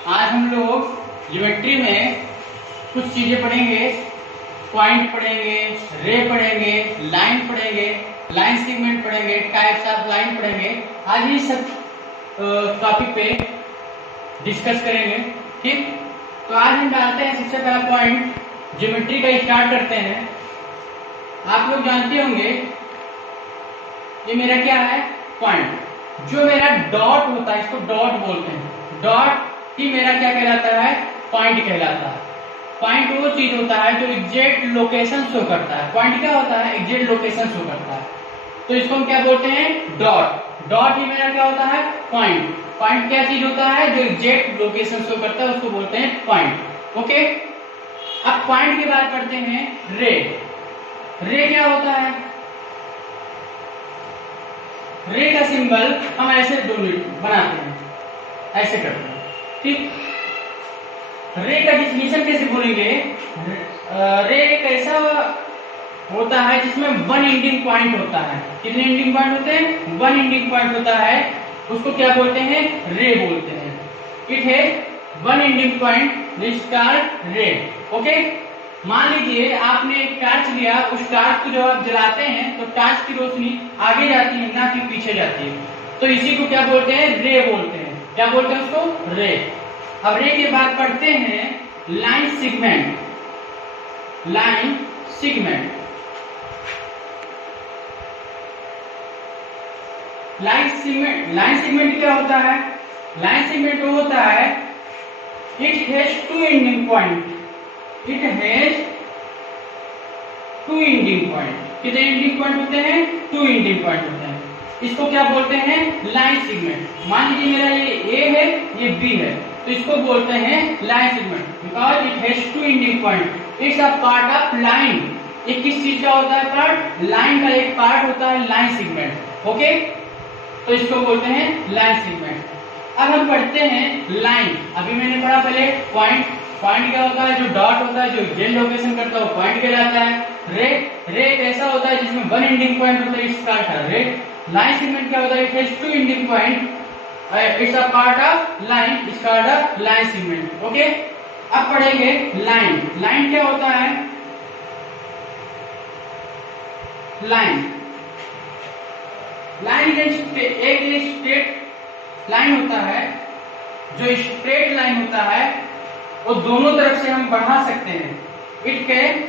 आज हम लोग ज्योमेट्री में कुछ चीजें पढ़ेंगे। पॉइंट पढ़ेंगे, रे पढ़ेंगे, लाइन पढ़ेंगे, लाइन सेगमेंट पढ़ेंगे, टाइप्स ऑफ लाइन पढ़ेंगे। आज ये सब टॉपिक पे डिस्कस करेंगे। ठीक, तो आज हम डालते हैं सबसे पहला पॉइंट, ज्योमेट्री का स्टार्ट करते हैं। आप लोग जानते होंगे ये मेरा क्या है, पॉइंट। जो मेरा डॉट होता है इसको डॉट बोलते हैं। डॉट ही मेरा क्या कहलाता है, पॉइंट कहलाता है। पॉइंट वो चीज होता है जो एग्जैक्ट लोकेशन शो करता है। पॉइंट क्या होता है, एग्जैक्ट लोकेशन शो करता है। तो इसको हम क्या बोलते हैं, डॉट। डॉट ही मेरा क्या होता है, पॉइंट। पॉइंट क्या चीज होता है जो एग्जैक्ट लोकेशन शो करता है, उसको बोलते हैं पॉइंट। ओके, अब पॉइंट की बात करते हैं रे। रे क्या होता है, रे का सिंबल हम ऐसे डोनेट बनाते हैं, ऐसे करते हैं। ठीक, रे का डिफिनेशन कैसे बोलेंगे, रे एक ऐसा होता है जिसमें वन एंडिंग पॉइंट होता है। कितने एंडिंग पॉइंट होते हैं, वन एंडिंग पॉइंट होता है, उसको क्या बोलते हैं, रे बोलते हैं। इट है one ending point is called रे। ओके, मान लीजिए आपने एक टॉर्च लिया, उस टॉर्च को जब आप जलाते हैं तो टॉर्च की रोशनी आगे जाती है, ना कि पीछे जाती है। तो इसी को क्या बोलते हैं, रे बोलते हैं। क्या बोलते हैं उसको, रे। अब रे की बात करते हैं line segment. Line segment, line segment क्या होता है, लाइन सेगमेंट वो होता है it has two ending point. It has two ending point. कितने एंडिंग पॉइंट होते हैं, टू एंडिंग पॉइंट होते हैं। इसको क्या बोलते हैं, लाइन सेगमेंट। मान लीजिए मेरा ये ए है, ये बी है, तो इसको बोलते हैं line segment, because it has two ending point. It's a part of line. ये किस चीज का होता है पार्ट, लाइन का एक पार्ट होता है लाइन सेगमेंट। ओके, तो इसको बोलते हैं लाइन सेगमेंट। अब हम पढ़ते हैं लाइन। अभी मैंने पढ़ा पहले पॉइंट। पॉइंट क्या होता है, जो डॉट होता है, जो एग्जैक्ट लोकेशन करता है, वो पॉइंट कहलाता है। रे, रे एक ऐसा होता है जिसमें वन एंडिंग पॉइंट होता है, it's called ray. Line segment क्या होता है, it has two ending point, it's a part of line, it's called a line segment. Okay, अब पढ़ेंगे लाइन। लाइन क्या होता है, लाइन, लाइन एक स्ट्रेट लाइन होता है। जो स्ट्रेट लाइन होता है वो दोनों तरफ से हम बढ़ा सकते हैं। It can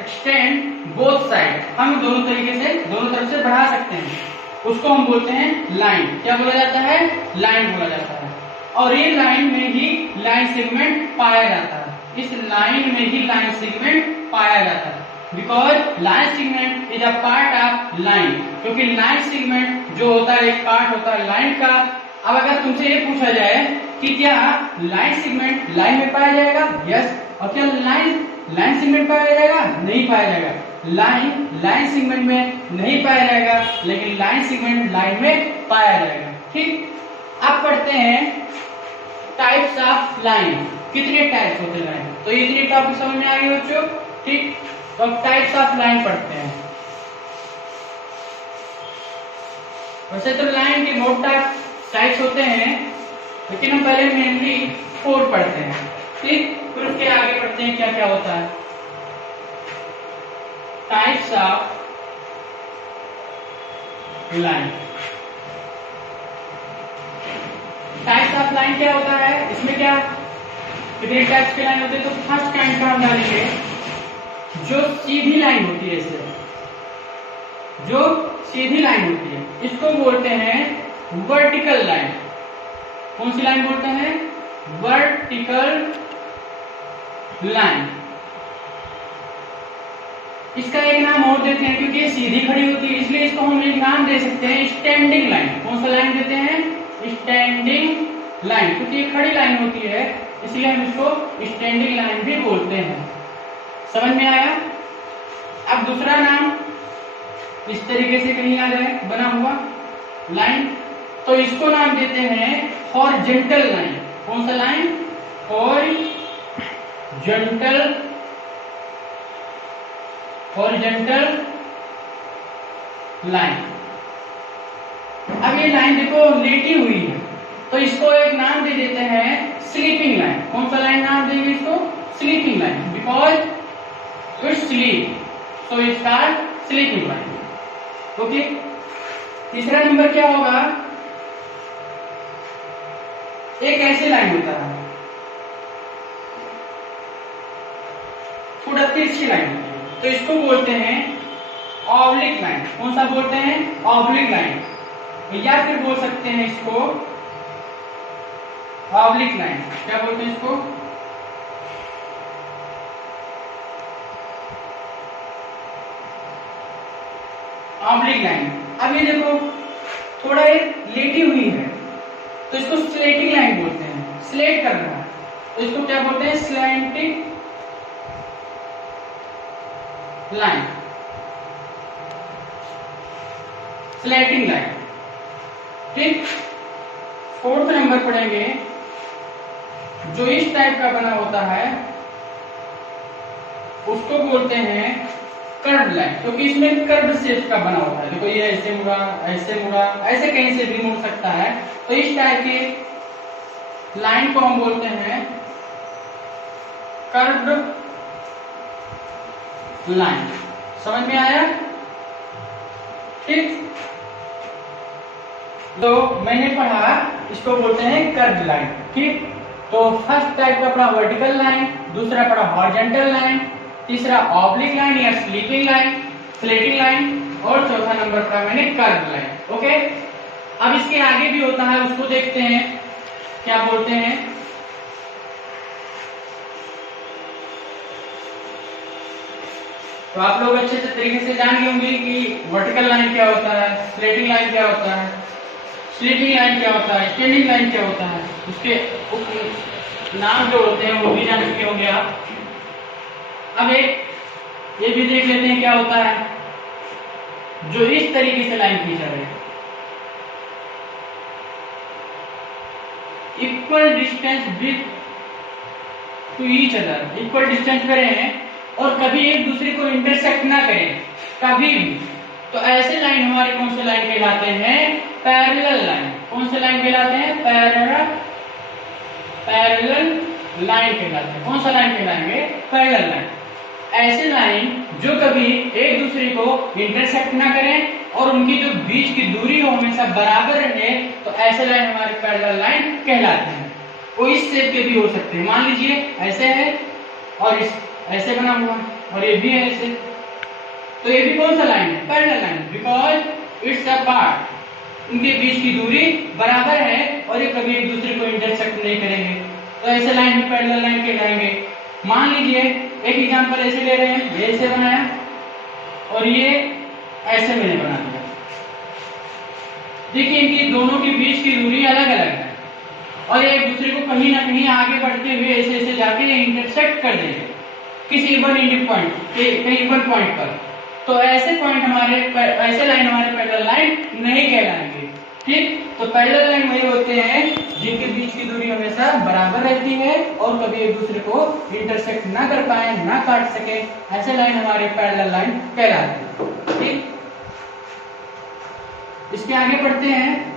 extend both side. हम दोनों तरीके से, दोनों तरफ से बढ़ा सकते हैं, उसको हम बोलते हैं लाइन। क्या बोला जाता है, लाइन बोला जाता है। और ये लाइन में ही लाइन सेगमेंट पाया जाता है। इस लाइन में ही लाइन सेगमेंट पाया जाता है, because line segment is a part of line. क्योंकि लाइन सेगमेंट जो होता है एक पार्ट होता है लाइन का। अब अगर तुमसे ये पूछा जाए कि क्या लाइन सेगमेंट लाइन में पाया जाएगा, यस। और क्या लाइन सेगमेंट पाया जाएगा, नहीं पाया जाएगा। लाइन सेगमेंट में नहीं पाया जाएगा, लेकिन लाइन सेगमेंट लाइन में पाया जाएगा। ठीक, अब पढ़ते हैं टाइप्स ऑफ लाइन। कितने टाइप्स होते हैं लाइन, तो ये इतने टॉपिक समझ में आ गए बच्चों। ठीक, तो अब टाइप्स ऑफ लाइन पढ़ते हैं। वैसे तो लाइन के बहुत टाइप्स होते हैं, लेकिन हम पहले मेनली 4 पढ़ते हैं। ठीक, फिर उसके आगे पढ़ते हैं क्या क्या होता है। Types of line. Types of line क्या होता है, इसमें क्या कितने टाइप्स के लाइन होते हैं। तो फर्स्ट काइंड का हम डालेंगे जो सीधी लाइन होती है। इसे जो सीधी लाइन होती है इसको बोलते हैं वर्टिकल लाइन। कौन सी लाइन बोलते हैं, वर्टिकल लाइन। इसका एक नाम और देते हैं, क्योंकि ये सीधी खड़ी होती है इसलिए इसको हम एक नाम दे सकते हैं, स्टैंडिंग लाइन। कौन सा लाइन देते हैं, स्टैंडिंग लाइन। क्योंकि ये खड़ी लाइन होती है इसलिए हम इसको स्टैंडिंग लाइन भी बोलते हैं। समझ में आया। अब दूसरा नाम इस तरीके से कहीं आ जाए बना हुआ लाइन, तो इसको नाम देते हैं हॉरिजॉन्टल लाइन। कौन सा लाइन, हॉरिजॉन्टल लाइन। अब ये लाइन देखो लेटी हुई है, तो इसको एक नाम दे देते हैं स्लीपिंग लाइन। कौन सा लाइन नाम देंगे इसको? Sleeping line, because it sleep, so it's called sleeping line. Okay, तीसरा नंबर क्या होगा? एक ऐसे लाइन होता है, थोड़ा तिरछी लाइन होती है, तो इसको बोलते हैं ऑब्लिक लाइन। कौन सा बोलते हैं? ऑब्लिक लाइन, या फिर बोल सकते हैं इसको ऑब्लिक लाइन। क्या बोलते हैं इसको? Oblique line. अब ये देखो थोड़ा एक लेटी हुई है, तो इसको स्लेटिंग लाइन बोलते हैं। स्लेट कर रहा है तो इसको क्या बोलते हैं? Slanting line, slanting line. ठीक, फोर्थ नंबर पढ़ेंगे, जो इस टाइप का बना होता है उसको बोलते हैं कर्व लाइन, क्योंकि इसमें कर्व शेप का बना होता है। देखो ये ऐसे मुड़ा, ऐसे मुड़ा, ऐसे कहीं से भी मुड़ सकता है, तो इस टाइप के लाइन को हम बोलते हैं कर्व्ड लाइन। समझ में आया? ठीक, तो मैंने पढ़ा इसको बोलते हैं कर्व्ड लाइन। ठीक, तो फर्स्ट टाइप का पढ़ा वर्टिकल लाइन, दूसरा पढ़ा हॉरिजॉन्टल लाइन, तीसरा ऑब्लिक लाइन या स्लीपिंग लाइन, स्लेटिंग लाइन, और चौथा नंबर पढ़ा मैंने कर्व लाइन। ओके, अब इसके आगे भी होता है, उसको देखते हैं क्या बोलते हैं। तो आप लोग अच्छे से तरीके से जान गए होंगे कि वर्टिकल लाइन क्या होता है, स्लेटिंग लाइन क्या होता है, स्लीपिंग लाइन क्या होता है, स्टैंडिंग लाइन क्या होता है, उसके नाम जो होते हैं वो भी जान चुके होंगे आप। अब एक ये भी देख लेते हैं क्या होता है, जो इस तरीके से लाइन खींचा है, equal distance with to each other. Equal distance करें और कभी एक दूसरे को इंटरसेक्ट ना करें कभी भी, तो ऐसे लाइन हमारे कौन से लाइन कहलाते हैं? Parallel line. कौन से लाइन कहलाते हैं? पैरेलल लाइन कहलाते हैं। कौन सा लाइन कहलाएंगे? Parallel line. ऐसे लाइन जो कभी एक दूसरे को इंटरसेक्ट ना करें और उनकी जो बीच की दूरी हो हमेशा बराबर रहे, तो ऐसे लाइन हमारे पैरेलल लाइन कहलाते हैं। वो इस शेप के भी हो सकते हैं, मान लीजिए ऐसे है और इस ऐसे बना हुआ और ये भी है ऐसे, तो ये भी कौन सा लाइन है? Parallel line, because it's apart. उनके बीच की दूरी बराबर है और ये कभी एक दूसरे को इंटरसेक्ट नहीं करेंगे, तो ऐसे लाइन भी पैरेलल लाइन कहलाएंगे। मान लीजिए एक एग्जांपल ऐसे ले रहे हैं, ये ऐसे बनाया और ये ऐसे मैंने बना दिया। देखिए इनकी दोनों के बीच की दूरी अलग अलग है और एक दूसरे को कहीं ना कहीं आगे बढ़ते हुए ऐसे ऐसे जाके इंटरसेक्ट कर देंगे किसी वन इंडिक पॉइंट, कहीं वन पॉइंट पर। तो ऐसे पॉइंट हमारे, ऐसे लाइन हमारे पैरेलल लाइन नहीं कहलाएंगे। ठीक, तो पैरेलल लाइन वही होते हैं जिनके बीच की दूरी हमेशा बराबर रहती है और कभी एक दूसरे को इंटरसेक्ट ना कर पाए, ना काट सके, ऐसे लाइन हमारे पैरेलल लाइन कहलाते हैं। ठीक, इसके आगे बढ़ते हैं।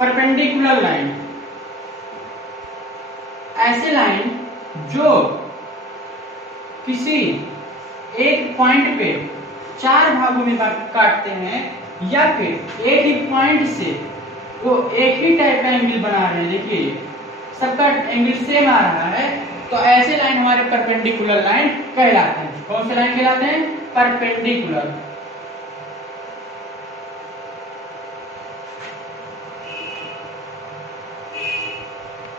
परपेंडिकुलर लाइन, ऐसे लाइन जो किसी एक पॉइंट पे चार भागों में काटते हैं या फिर एक ही पॉइंट से वो एक ही टाइप का एंगल बना रहे हैं। देखिए सबका एंगल सेम आ रहा है, तो ऐसे लाइन हमारे परपेंडिकुलर लाइन कहलाते हैं। कौन से लाइन कहलाते हैं? परपेंडिकुलर।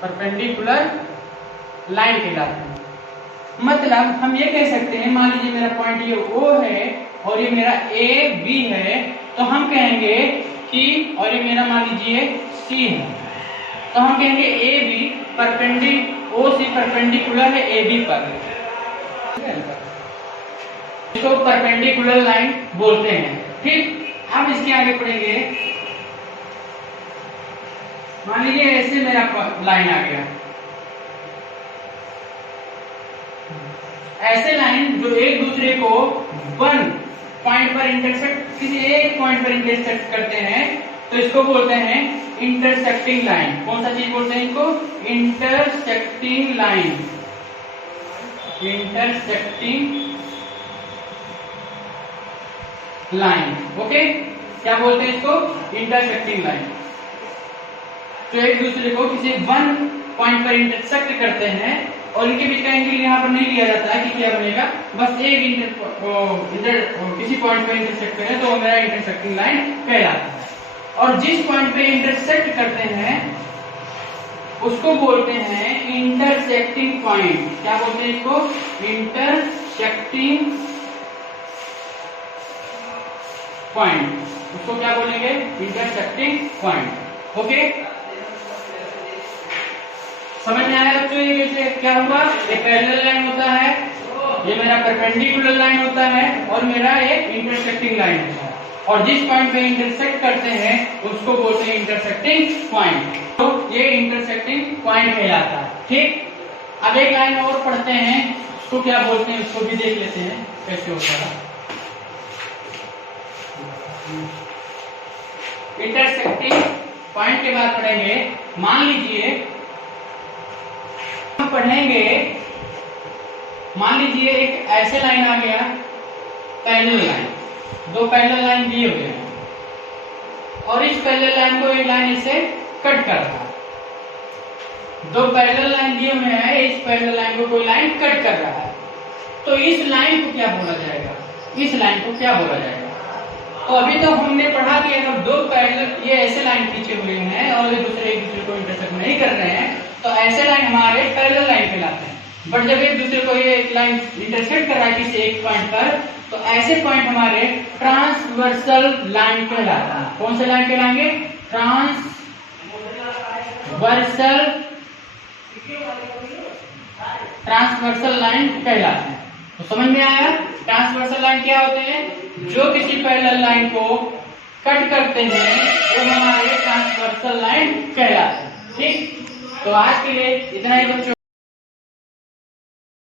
परपेंडिकुलर लाइन कहलाते हैं। मतलब हम ये कह सकते हैं, मान लीजिए मेरा पॉइंट ये O है और ये मेरा AB है, तो हम कहेंगे कि, और ये मेरा मान लीजिए C है, तो हम कहेंगे AB OC परपेंडिकुलर है AB पर। इसको परपेंडिकुलर लाइन बोलते हैं। ठीक, अब इसके आगे पढ़ेंगे। मान लीजिए ऐसे मेरा लाइन आ गया, ऐसे लाइन जो एक दूसरे को वन पॉइंट पर इंटरसेक्ट, किसी एक पॉइंट पर इंटरसेक्ट करते हैं तो इसको बोलते हैं इंटरसेक्टिंग लाइन। कौन सा चीज बोलते हैं इसको? Intersecting line. Intersecting line, okay. क्या बोलते हैं इसको? Intersecting line. तो एक दूसरे को किसी वन पॉइंट पर इंटरसेक्ट करते हैं और इनके बीच का एंगल यहाँ पर नहीं लिया जाता है कि क्या बनेगा, बस एक किसी पॉइंट पर इंटरसेक्ट करें तो मेरा इंटरसेक्टिंग लाइन कहलाता है। और जिस पॉइंट पे इंटरसेक्ट करते हैं उसको बोलते हैं इंटरसेक्टिंग पॉइंट। क्या बोलते हैं इसको? Intersecting point. उसको क्या बोलेंगे? Intersecting point, okay. समझ में आया बच्चों? ये कैसे क्या होगा? ये पैरेलल लाइन होता है, ये मेरा परपेंडिकुलर लाइन होता है और मेरा एक इंटरसेक्टिंग लाइन होता है। और जिस पॉइंट पे इंटरसेक्ट करते हैं उसको बोलते हैं इंटरसेक्टिंग पॉइंट। तो ये इंटरसेक्टिंग पॉइंट कहलाता है, ठीक। अब एक लाइन और पढ़ते हैं, उसको क्या बोलते हैं उसको भी देख लेते हैं कैसे होता है। इंटरसेक्टिंग पॉइंट के बाद पढ़ेंगे, मान लीजिए हम पढ़ेंगे, मान लीजिए एक ऐसे लाइन आ गया, पैरेलल लाइन, दो पैरेलल लाइन दिए हुए हैं और इस पैरेलल लाइन को एक लाइन इसे कट कर रहा है। दो पैरेलल लाइन दिए हुए हैं, इस पैरेलल लाइन को कोई लाइन कट कर रहा है, तो इस लाइन को क्या बोला जाएगा? इस लाइन को क्या बोला जाएगा? तो अभी तो हमने पढ़ा कि अगर दो पैरेलल ये ऐसे लाइन खींचे हुए हैं और एक दूसरे को इंटरसेक्ट नहीं कर रहे हैं तो ऐसे लाइन हमारे पैरेलल लाइन कहलाते हैं। बट जब एक दूसरे को ये लाइन इंटरसेक्ट कर रहा है किसी एक पॉइंट पर तो ऐसे पॉइंट हमारे ट्रांसवर्सल लाइन कहलाता है। कौन से लाइन कहलाएंगे? ट्रांसवर्सल लाइन कहलाते हैं। तो समझ में आया? ट्रांसवर्सल लाइन क्या होते हैं? जो किसी पैरेलल लाइन को कट करते हैं वो हमारे ट्रांसवर्सल लाइन कहलाते हैं, ठीक। तो आज के लिए इतना ही बच्चों।